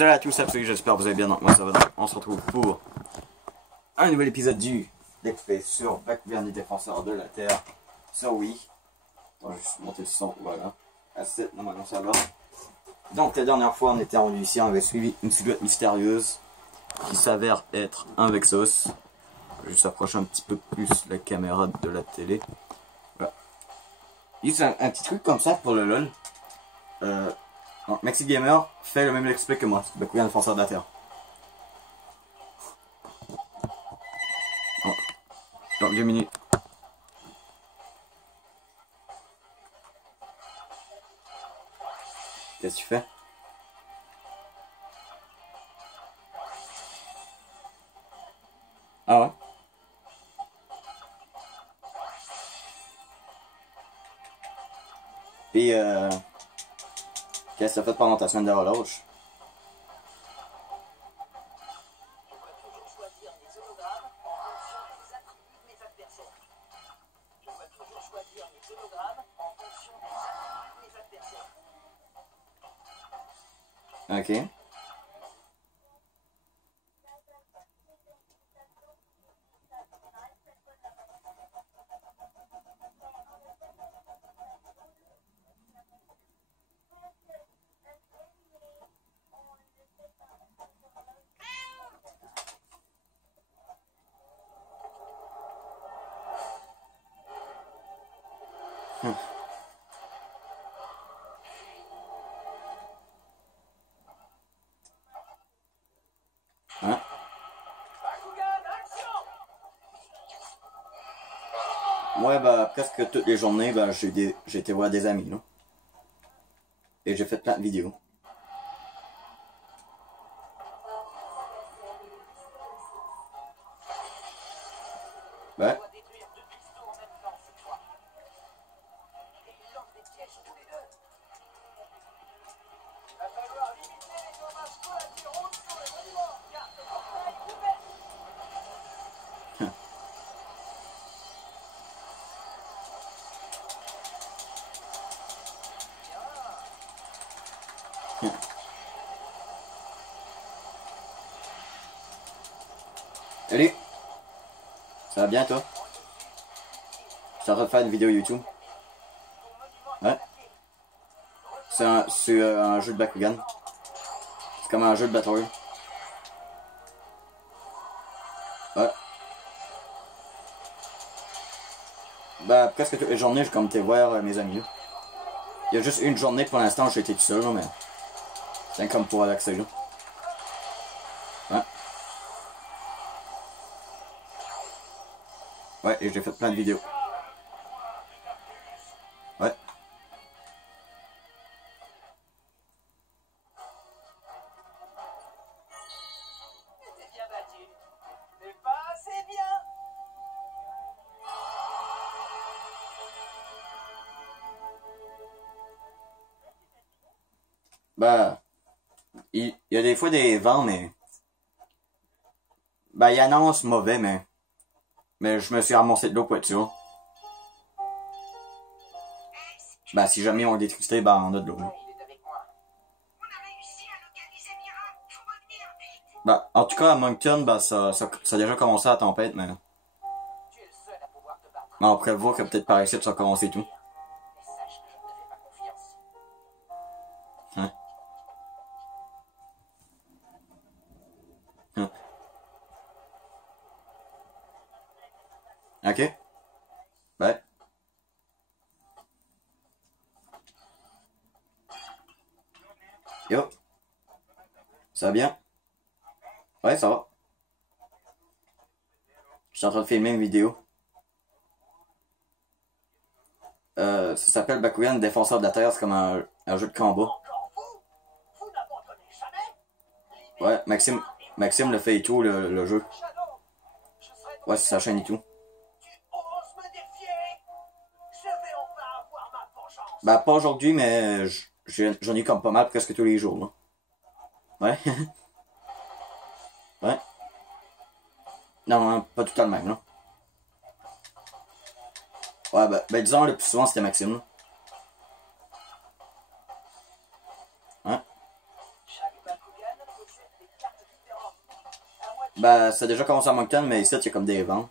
Salut à tous, c'est j'espère que vous allez bien. Donc, moi ça va. Donc, on se retrouve pour un nouvel épisode du Let's Play sur Bakugan des défenseurs de la Terre sur Wii. Attends, je vais juste monter le son, voilà. À 7, normalement ça va. Donc la dernière fois on était rendu ici, on avait suivi une silhouette mystérieuse qui s'avère être un Vexos. Je vais juste approcher un petit peu plus la caméra de la télé. Voilà. Juste un petit truc comme ça pour le LOL. Donc, Maxi Gamer fait le même let's play que moi, Bakugan défenseur de la Terre. Dans 2 minutes. Qu'est-ce que tu fais? Ah ouais? Puis qu'est-ce que t'as fait pendant ta semaine de relâche? Ok. Hein? Ouais, bah, presque toutes les journées, bah, j'ai été voir des amis, là. Et j'ai fait plein de vidéos. Ouais. Salut! Ça va bien toi? Je suis en train de faire une vidéo YouTube. Ouais. C'est un jeu de Bakugan. C'est comme un jeu de Battle. Ouais. Bah presque toutes les journées, j'ai comme été voir mes amis. Il y a juste une journée pour l'instant, j'ai été tout seul, là, mais c'est comme pour relaxer là. Ouais. Ouais, et j'ai fait plein de vidéos. Ouais. Bah, il y a des fois des vents, mais... Bah, il annonce mauvais, mais je me suis ramassé de l'eau pour être sûr. Bah, si jamais on est détruit, bah, on a de l'eau. Bah, en tout cas, à Moncton, bah, ça a déjà commencé la tempête, mais... on prévoit que peut-être par ici, ça va commencer tout. Hein? Hein? Ok? Ouais. Yo. Ça va bien? Ouais, ça va. Je suis en train de filmer une vidéo. Ça s'appelle Bakugan défenseur de la Terre, c'est comme un jeu de combat. Ouais, Maxime le fait et tout, le jeu. Ouais, c'est sa chaîne et tout. Bah, pas aujourd'hui, mais j'en ai comme pas mal presque tous les jours, là. Ouais. Ouais. Non, pas tout le temps le même, là. Ouais, bah disons, le plus souvent, c'était Maxime, là. Ouais. Bah, ça a déjà commencé à Moncton, mais ici, il y a comme des vents.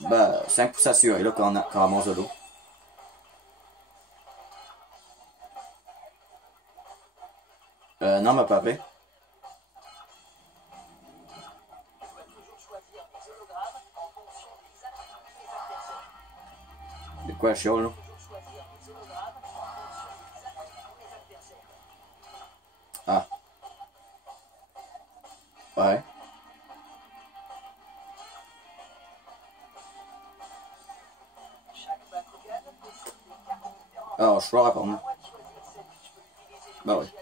Bah, 5 pouces assurés, là, quand on ramasse de l'eau. Non, m'a pas appelé. De quoi, chiole, là? Ah. Ouais. Ah, je peux répondre. Bah ouais.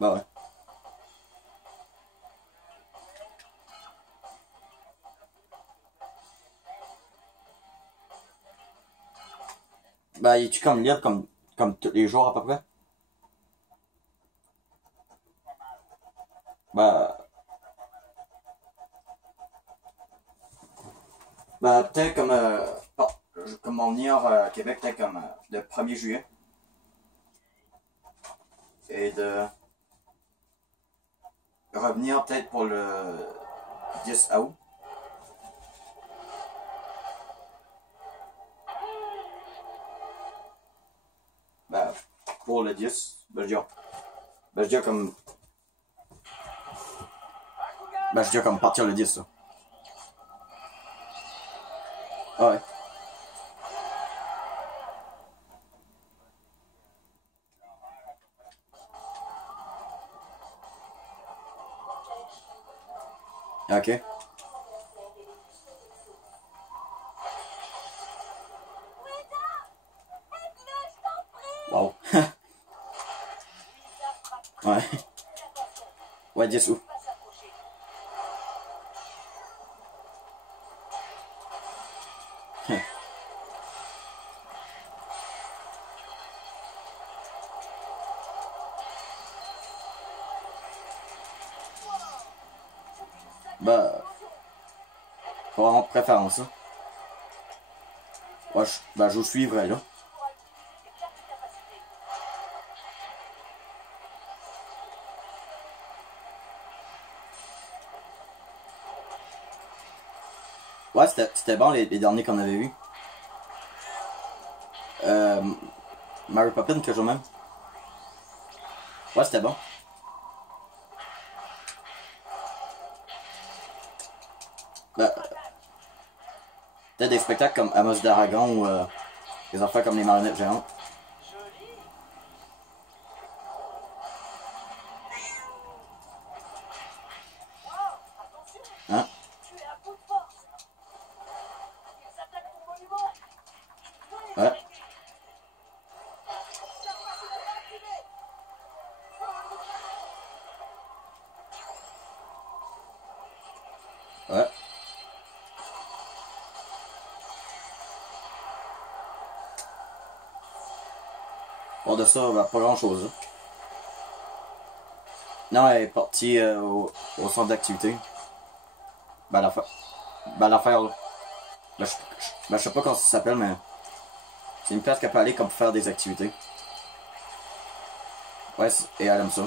Bah ouais. Bah, es-tu comme libre comme tous les jours à peu près? Bah, bah peut-être comme, comme on venir à Québec, peut-être comme le 1er juillet. Et de revenir peut-être pour le 10 août. Bah, pour le 10, je dis comme, bah, je dis comme partir le 10, ça. Ah ouais. Ok. Wow. Ouais. Ouais, 10 août. Bah, pas vraiment de préférence, hein. Ouais, bah, je vous suivrai, là. Ouais, c'était bon les derniers qu'on avait vus. Euh, Mary Poppins que je joue même. Ouais, c'était bon. Bah, peut-être des spectacles comme Amos d'Aragon ou des affaires comme les marionnettes géantes. Hein? Ouais. Ouais. Bon, de ça, bah, pas grand-chose, hein. Non, elle est partie au centre d'activité. Ben, l'affaire, là. Je sais pas comment ça s'appelle, mais c'est une place qu'elle peut aller comme pour faire des activités. Ouais, et elle aime ça.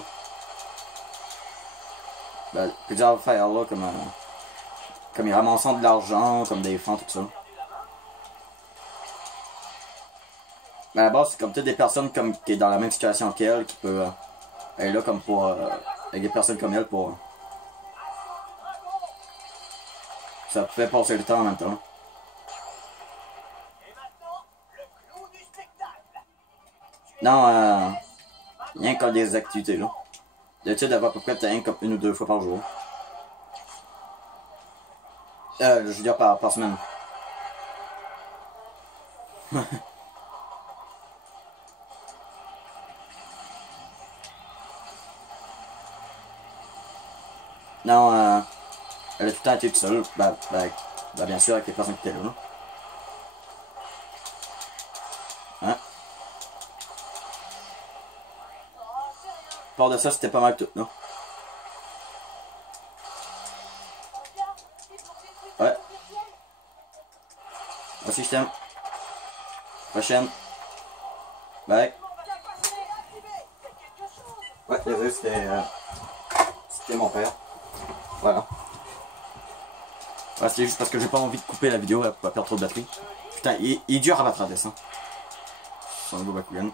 Ben, plusieurs affaires là, comme ils ramassant de l'argent, comme des fonds, tout ça. Ben, à la base, c'est comme toutes des personnes comme, qui est dans la même situation qu'elle, qui peut être là comme pour, avec des personnes comme elle pour, ça fait passer le temps en même temps. Non, rien que des activités, là. D'habitude, elle va à peu près peut-être rien comme 1 ou 2 fois par jour. Je veux dire par semaine. Non, elle a tout le temps été toute seule. Ben, bien sûr, avec les personnes qui étaient là. Hein? Part de ça, c'était pas mal tout, non? Ouais. Moi aussi, je t'aime. Prochaine. Ouais. Ouais, désolé, c'était mon père. Voilà. Ouais, c'est juste parce que j'ai pas envie de couper la vidéo pour pas perdre trop de batterie. Putain, il est dur à battre à dessin. C'est un nouveau Bakugan.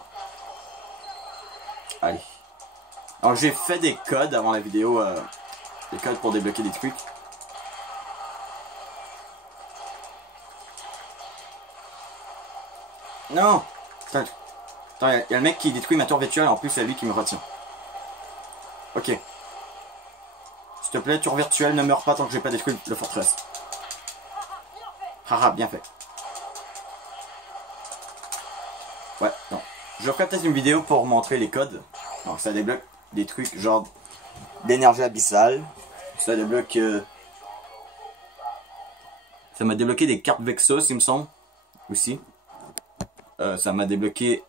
Allez. Alors j'ai fait des codes avant la vidéo. Des codes pour débloquer des trucs. Non. Attends, il y a le mec qui détruit ma tour virtuelle, en plus c'est lui qui me retient. Ok. S'il te plaît, tour virtuelle, ne meurs pas tant que j'ai pas détruit le fortress. Haha, bien fait. Ouais, non. Je ferai peut-être une vidéo pour montrer les codes. Donc ça débloque des trucs genre d'énergie abyssale. Ça débloque... Ça m'a débloqué des cartes Vexos, il me semble. Aussi. Ça m'a débloqué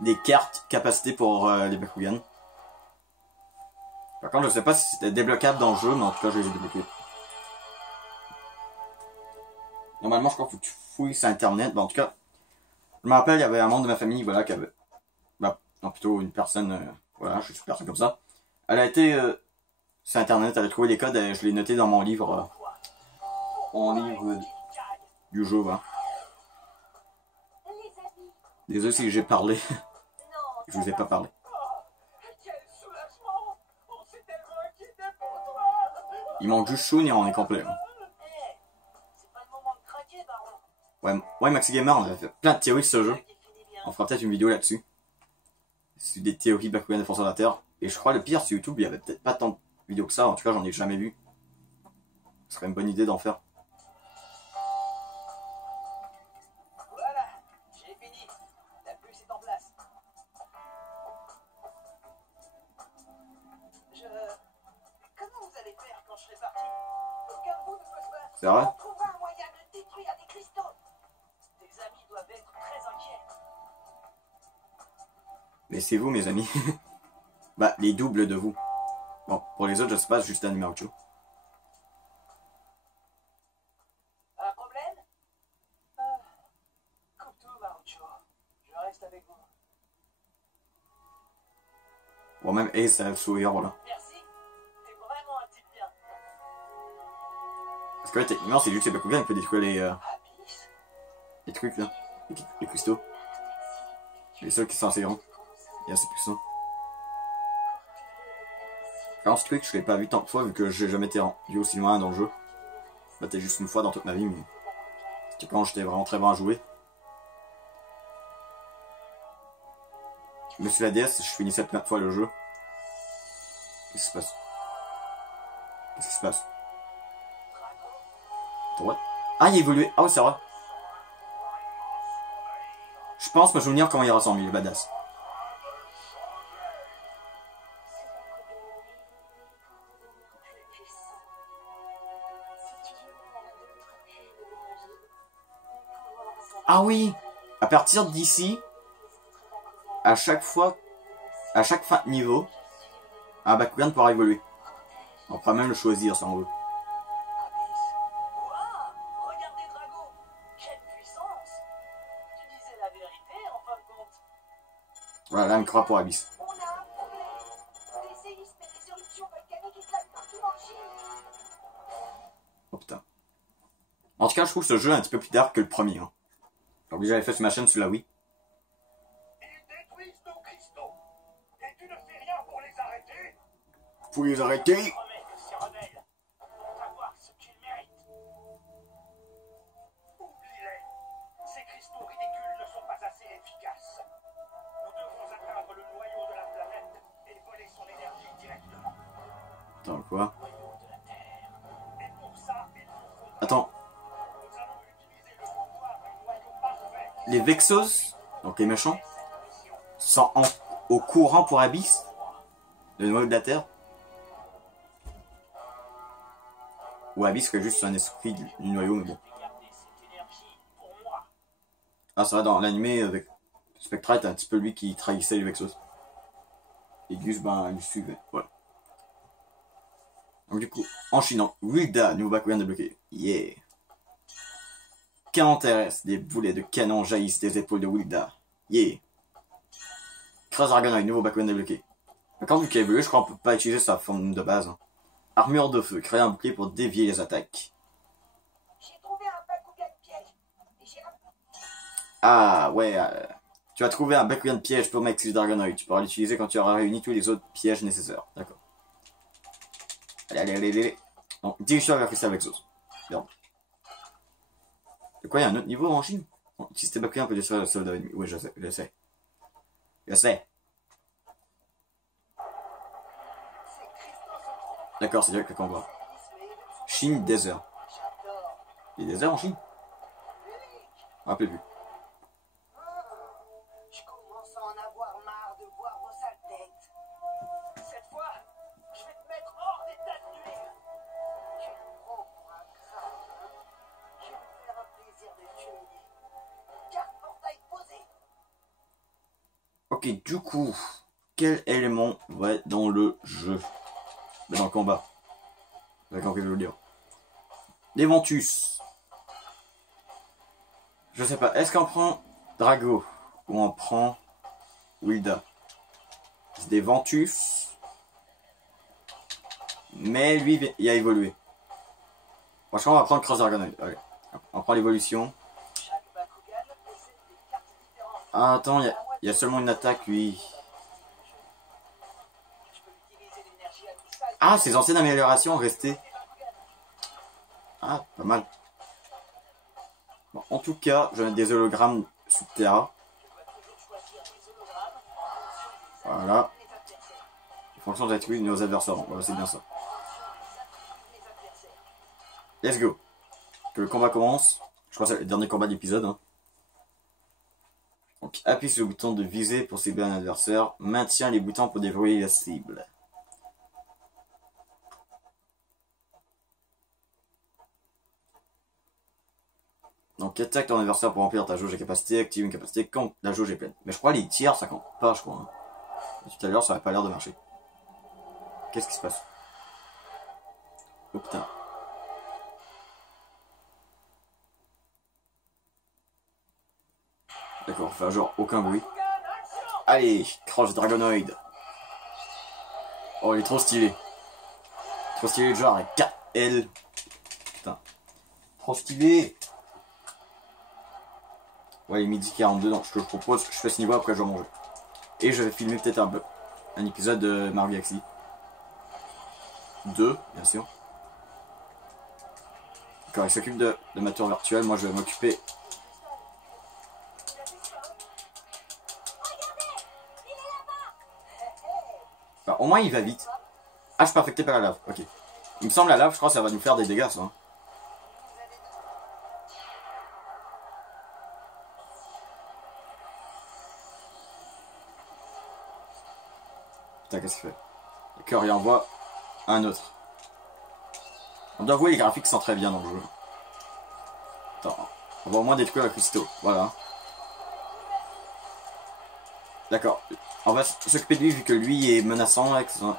des cartes capacité pour les Bakugan. Par contre, je sais pas si c'était débloquable dans le jeu, mais en tout cas, je les ai débloqués. Normalement, je crois qu'il faut que tu fouilles sur internet. Bon, en tout cas, je me rappelle, il y avait un membre de ma famille, voilà, qui avait... Bah, non, plutôt une personne, voilà, je suis une personne comme ça. Elle a été sur internet, elle a trouvé les codes, et je l'ai noté dans mon livre. Mon livre du jeu, voilà. Désolé si j'ai parlé. Je vous ai pas parlé. Il manque juste Shun et on est complet. Hein. Ouais, Maxi Gamer, on a fait plein de théories sur ce jeu. On fera peut-être une vidéo là-dessus. C'est des théories de Bakugan Défenseur de la Terre. Et je crois le pire sur YouTube, il y avait peut-être pas tant de vidéos que ça. En tout cas, j'en ai jamais vu. Ce serait une bonne idée d'en faire. Voilà, j'ai fini. La puce est en place. Comment vous allez faire quand je serai parti? Aucun de vous ne peut se battre. C'est vrai? On trouvera un moyen de détruire des cristaux. Tes amis doivent être très inquiets. Mais c'est vous, mes amis. Bah, les doubles de vous. Bon, pour les autres, je sais pas, juste un numéro de show. Un problème? Comme tout, Marucho. Je reste avec vous. Bon, même Ace, ça a le sourire, voilà. Merci. T'es vraiment un type bien. Parce que là, techniquement, c'est juste que Bakugan peut détruire Abyss? les trucs, là. Les cristaux. Les seuls qui sont assez grands. Et assez puissants. Alors, ce truc, je l'ai pas vu tant de fois, vu que j'ai jamais été rendu aussi loin dans le jeu. Bah, t'es juste une fois dans toute ma vie, mais... C'était quand j'étais vraiment très bon à jouer. Mais sur la DS, je finissais plein de fois le jeu. Qu'est-ce qui se passe? Qu'est-ce qui se passe? What? Ah, il a évolué. Ah, ouais, c'est vrai. Je pense me souvenir comment il ressemble, il est badass. Ah oui! À partir d'ici, à chaque fois, à chaque fin de niveau, un Bakugan pourra évoluer. On pourra même le choisir si on veut. Waouh! Regardez Drago! Quelle puissance! Tu disais la vérité en fin de compte. Voilà, là, une croix pour Abyss. On a un problème. Des séismes et des éruptions volcaniques éclatent partout en Chine. Oh putain. En tout cas, je trouve ce jeu un petit peu plus dark que le premier. Hein. Donc j'avais fait sur ma chaîne sur la Wii. Ils détruisent nos cristaux. Et tu ne fais rien pour les arrêter? Faut les arrêter! Promets de ces rebelles. On va voir ce qu'ils méritent. Oublie-les. Ces cristaux ridicules ne sont pas assez efficaces. Nous devons atteindre le noyau de la planète et voler son énergie directement. Attends, quoi? Le noyau de la Terre. Et pour ça, il nous faudra... Attends. Nous allons utiliser le pouvoir du noyau parfait. Les Vexos, donc les méchants, sont au courant pour Abyss, le noyau de la Terre. Ou Abyss serait juste un esprit du noyau, mais bon. Gardez cette énergie pour moi. Ah, ça va, dans l'animé avec Spectrite, un petit peu lui qui trahissait les Vexos. Et Gus, ben, il suivait, voilà. Donc du coup, enchaînant, Wilda, nouveau Bakugan débloqué. Yeah! canon terrestre. Des boulets de canon jaillissent des épaules de Wilda. Yeah. Crase Dragonoid, nouveau Bakugan débloqué. Quand vu qu'il a évolué, je crois qu'on peut pas utiliser sa forme de base. Armure de feu, créer un bouclier pour dévier les attaques. J'ai trouvé un Bakugan piège. Et j'ai Ah ouais, tu as trouvé un Bakugan piège pour Maxis Dragonoid. Tu pourras l'utiliser quand tu auras réuni tous les autres pièges nécessaires. D'accord. Allez. Donc, dirige-toi vers Crystal Vexos. Bien. De quoi, il y a un autre niveau en Chine? Si c'était Bakugan, on peut détruire le soldat ennemi. Oui, je sais. D'accord, c'est direct le combat. Chine désert. Il y a des déserts en Chine? Rappelez plus. Je commence à en avoir marre de voir vos sales têtes. Cette fois, je vais te mettre hors d'état de nuire. Tu me prends pour un crâne, hein? Je vais me faire un plaisir de t'humilier. Carte portail posée. Ok, du coup, quel élément va être dans le jeu? Dans le combat. D'accord, que je veux dire. Les Ventus. Je sais pas, est-ce qu'on prend Drago ou on prend Wilda? C'est des Ventus. Mais lui, il a évolué. Franchement, on va prendre Cross Dragonoid. Allez, on prend l'évolution. Chaque Bakugan possède des cartes différentes. Ah, attends, il y a seulement une attaque, lui. Je peux utiliser l'énergie abyssale. Ah, ses anciennes améliorations restées. Ah, pas mal. Bon, en tout cas, je vais mettre des hologrammes sous terre. Voilà. En fonction d'attribuer nos adversaires. Voilà, c'est bien ça. Let's go. Que le combat commence. Je crois que c'est le dernier combat de l'épisode. Hein. Donc, appuie sur le bouton de viser pour cibler un adversaire. Maintiens les boutons pour déverrouiller la cible. Donc attaque ton adversaire pour remplir ta jauge de capacité, active une capacité quand la jauge est pleine. Mais je crois les tirs ça compte pas je crois. Hein. Tout à l'heure ça avait pas l'air de marcher. Qu'est-ce qui se passe? Oh putain. D'accord, faire genre aucun bruit. Allez, Cross Dragonoid. Oh il est trop stylé. Trop stylé le genre avec 4L. Putain. Trop stylé. Ouais, il est midi 42, donc ce que je propose, je fais ce niveau après je vais manger. Et je vais filmer peut-être un épisode de Mario Galaxy 2, bien sûr. D'accord, il s'occupe de ma tour virtuelle, moi je vais m'occuper. Enfin, au moins il va vite. Ah, je suis pas affecté par la lave, ok. Il me semble la lave, je crois que ça va nous faire des dégâts ça. Hein. Putain, qu'est-ce qu'il fait? D'accord, il envoie un autre. On doit avouer, les graphiques sont très bien dans le jeu. Attends, on va au moins détruire le cristaux. Voilà. D'accord. On va s'occuper de lui vu que lui est menaçant avec son...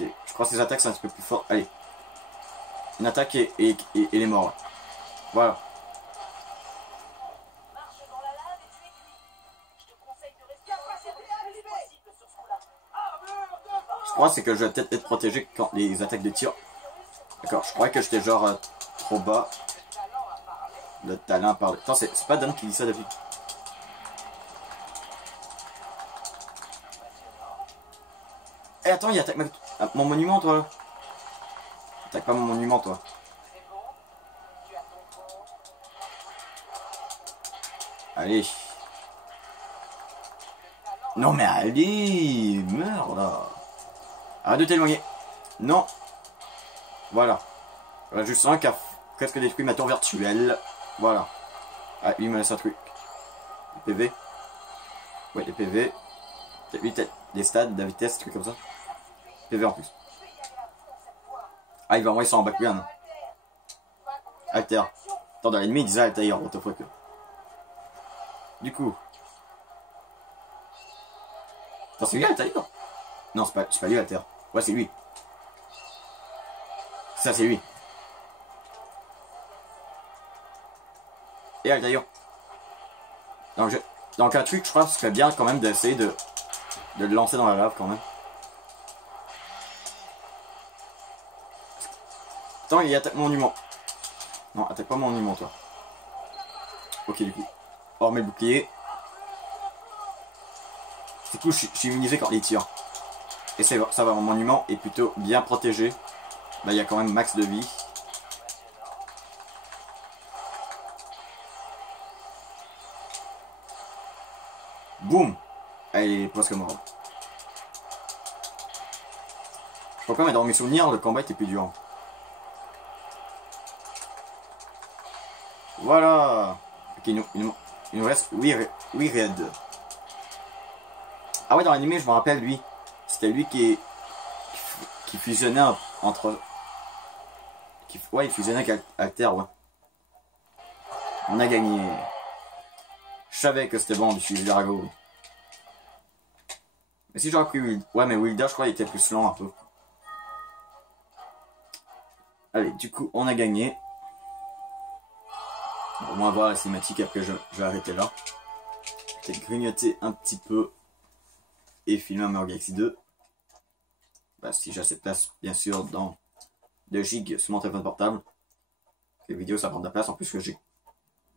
Ok, je crois que ses attaques sont un petit peu plus fortes. Allez. Une attaque et il est mort. Voilà. Je crois c'est que je vais peut-être être protégé quand les attaques de tir. D'accord, je croyais que j'étais genre trop bas. Le talent par... Attends, c'est pas Dan qui dit ça depuis. Eh attends, il attaque mon monument toi. Attaque pas mon monument toi. Allez. Non mais allez, meurs là. Arrête de t'éloigner. Non. Voilà. Voilà, juste un qui a presque détruit ma tour virtuelle. Voilà. Ah, lui il me laisse un truc. Des PV. Ouais, des PV. Des stades, de la vitesse, des trucs comme ça. PV en plus. Ah, il va envoyer ça en Bakugan. Alter. Attends, dans l'ennemi il disait Altair, what the fuck. Du coup. Attends, c'est lui Altair? Non, c'est pas lui Altair. Ouais, c'est lui. Ça, c'est lui. Et d'ailleurs, donc, donc un truc, je crois que ce serait bien quand même d'essayer de le lancer dans la lave quand même. Attends, il attaque mon monument. Non, attaque pas mon monument, toi. Ok, du coup. On remet le bouclier. C'est cool, je suis immunisé quand il tire. Et ça va, mon monument est plutôt bien protégé. Bah, il y a quand même max de vie. Boum! Elle est presque morte. Je crois quand même, dans mes souvenirs, le combat était plus dur. Voilà! Ok, il nous reste 8 raids. Ah ouais, dans l'anime, je me rappelle, lui. C'était lui qui fusionnait entre... Ouais, il fusionnait avec Alter, ouais. On a gagné. Je savais que c'était bon d'utiliser Drago. Mais si j'aurais pris Wilda... Ouais, mais Wilda, je crois, il était plus lent un peu. Allez, du coup, on a gagné. Au moins voir la cinématique, après je vais arrêter là. Je vais grignoter un petit peu et filmer un Mario Galaxy 2. Bah, si j'ai assez de place, bien sûr, dans 2 gigs sur mon téléphone portable. Les vidéos, ça prend de la place, en plus que j'ai...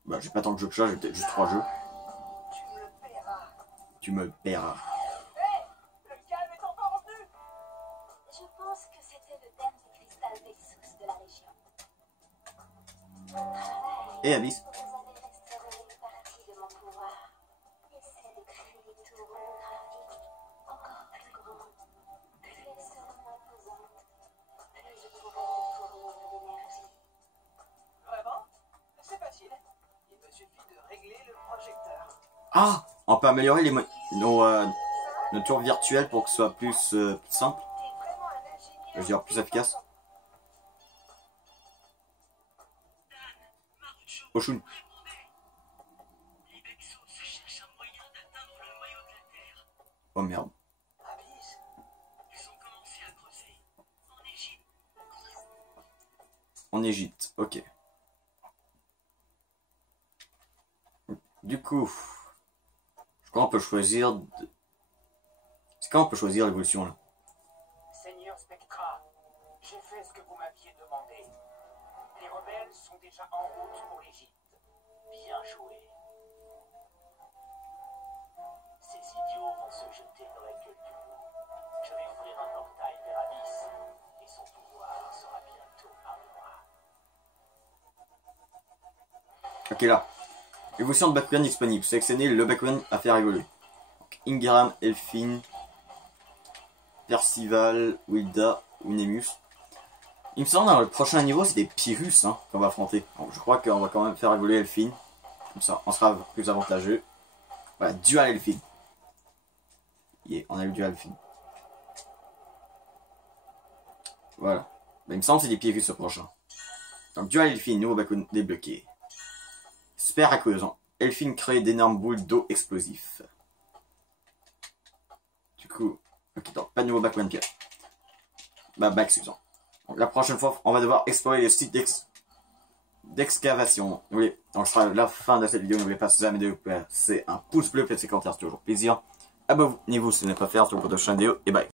Bah, j'ai pas tant de jeux que ça, j'ai peut-être juste 3 jeux. Tu me le paieras. Hé, le calme est encore revenu. Je pense que c'était le thème du cristal Vexus de la région. Et Abyss. Vous avez restauré une partie de mon pouvoir. Essaie de créer des tours holographiques encore plus grands. Plus elles seront imposantes, plus je pourrai te fournir d'énergie. Vraiment? C'est facile. Il me suffit de régler le projecteur. Ah! On peut améliorer nos tours virtuels pour que ce soit plus simple. T'es vraiment un ingénieur. Je veux dire, plus efficace. Oshun. Oh merde. Abyss. En Égypte, ok. Du coup, je crois qu'on peut choisir... C'est quand on peut choisir l'évolution là? Seigneur Spectra, j'ai fait ce que vous m'aviez demandé. Les rebelles sont déjà en route pour l'Égypte. Bien joué. Ces idiots vont se jeter dans la gueule du loup. Je vais ouvrir un portail vers Abyss et son pouvoir sera bientôt à moi. Ok là. Évolution de Bakugan disponible. Sélectionnez le Bakugan à faire évoluer. Donc, Ingram, Elfin, Percival, Wilda, Unemus. Il me semble dans le prochain niveau c'est des Pyrrhus hein, qu'on va affronter. Donc, je crois qu'on va quand même faire évoluer Elfin. Comme ça on sera plus avantageux. Voilà, Dual Elfin. Yeah, on a eu Dual Elfin. Voilà. Ben, il me semble que c'est des Pyrrhus ce prochain. Donc Dual Elfin, nouveau Bakugan débloqué. Super aqueusant. Elfin crée d'énormes boules d'eau explosifs. Du coup, ok, donc pas de nouveau Bakugan pierre. Bah, excusez-moi. Donc la prochaine fois, on va devoir explorer le site d'excavation. Oui, donc ce sera la fin de cette vidéo. N'oubliez pas, si vous avez aimé, c'est un pouce bleu, faites des commentaires, c'est toujours plaisir. Abonnez-vous si ce n'est pas fait, sur votre prochaine vidéo et bye.